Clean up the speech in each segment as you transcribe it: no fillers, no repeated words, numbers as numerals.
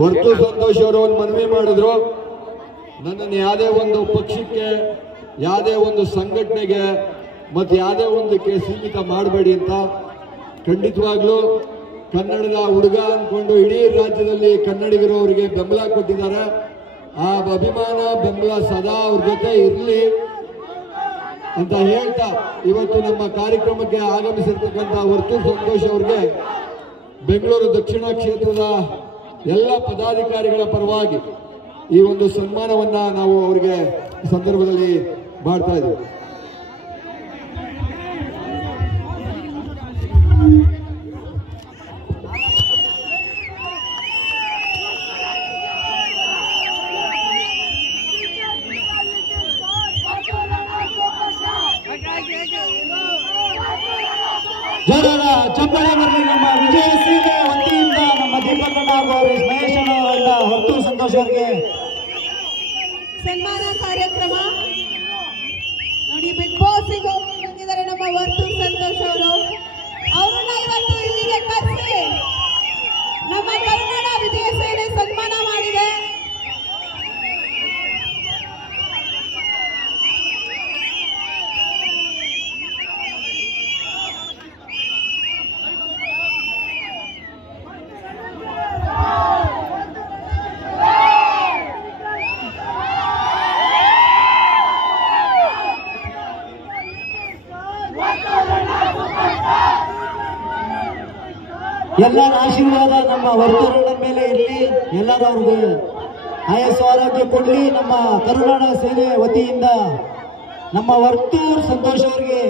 ವರ್ತು ಸಂತೋಷ್ ಅವರು ಒಂದು ಮನವಿ ಮಾಡಿದ್ರು, ನನ್ನನ್ನು ಯಾವುದೇ ಒಂದು ಪಕ್ಷಕ್ಕೆ, ಯಾವುದೇ ಒಂದು ಸಂಘಟನೆಗೆ ಮತ್ತು ಯಾವುದೇ ಒಂದಕ್ಕೆ ಸೀಮಿತ ಮಾಡಬೇಡಿ ಅಂತ. ಖಂಡಿತವಾಗ್ಲೂ ಕನ್ನಡದ ಹುಡುಗ ಅಂದ್ಕೊಂಡು ಇಡೀ ರಾಜ್ಯದಲ್ಲಿ ಕನ್ನಡಿಗರು ಅವರಿಗೆ ಬೆಂಬಲ ಕೊಟ್ಟಿದ್ದಾರೆ. ಆ ಅಭಿಮಾನ ಬೆಂಬಲ ಸದಾ ಅವ್ರ ಜೊತೆ ಇರಲಿ ಅಂತ ಹೇಳ್ತಾ, ಇವತ್ತು ನಮ್ಮ ಕಾರ್ಯಕ್ರಮಕ್ಕೆ ಆಗಮಿಸಿರ್ತಕ್ಕಂಥ ವರ್ತು ಸಂತೋಷ್ ಅವ್ರಿಗೆ ಬೆಂಗಳೂರು ದಕ್ಷಿಣ ಕ್ಷೇತ್ರದ ಎಲ್ಲ ಪದಾಧಿಕಾರಿಗಳ ಪರವಾಗಿ ಈ ಒಂದು ಸನ್ಮಾನವನ್ನ ನಾವು ಅವರಿಗೆ ಸಂದರ್ಭದಲ್ಲಿ ಮಾಡ್ತಾ ಇದ್ದೀವಿ. ಜೋರಾದ ಚಪ್ಪಾಳೆ ಬರಲಿ. ನಮ್ಮ ವಿಜಯ ಸೇನೆ ವತಿಯಿಂದ ನಮ್ಮ ದೀಪಕಣ್ಣ ಹಾಗೂ ಮಹೇಶ್ ಅವರಿಂದ ಹೊರತು ಸಂತೋಷ್ ಅವರಿಗೆ ಸನ್ಮಾನ ಕಾರ್ಯಕ್ರಮ ನೋಡಿ. ಬಿಗ್ ಬಾಸ್ ಬಂದಿದ್ದಾರೆ ನಮ್ಮ ವರ್ತು ಸಂತೋಷ್ ಅವರು. ಅವರನ್ನ ಇವತ್ತು ಇಲ್ಲಿಗೆ ಕರೆಸಿ ನಮ್ಮ ಕನ್ನಡ ವಿಜಯ ಸೇನೆ ಸನ್ಮಾನ ಮಾಡಿದೆ. ಎಲ್ಲರ ಆಶೀರ್ವಾದ ನಮ್ಮ ವರ್ತೂರಣ್ಣ ಮೇಲೆ ಇರಲಿ. ಎಲ್ಲರೂ ಅವ್ರಿಗೆ ಆಯಸ್ಸು ಆರೋಗ್ಯ ಕೊಡಲಿ. ನಮ್ಮ ಕರುನಾಡ ಸೇನೆ ವತಿಯಿಂದ ನಮ್ಮ ವರ್ತೂರ್ ಸಂತೋಷ್ ಅವರಿಗೆ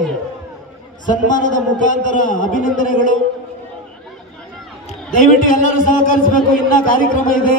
ಸನ್ಮಾನದ ಮುಖಾಂತರ ಅಭಿನಂದನೆಗಳು. ದಯವಿಟ್ಟು ಎಲ್ಲರೂ ಸಹಕರಿಸಬೇಕು. ಇನ್ನ ಕಾರ್ಯಕ್ರಮ ಇದೆ.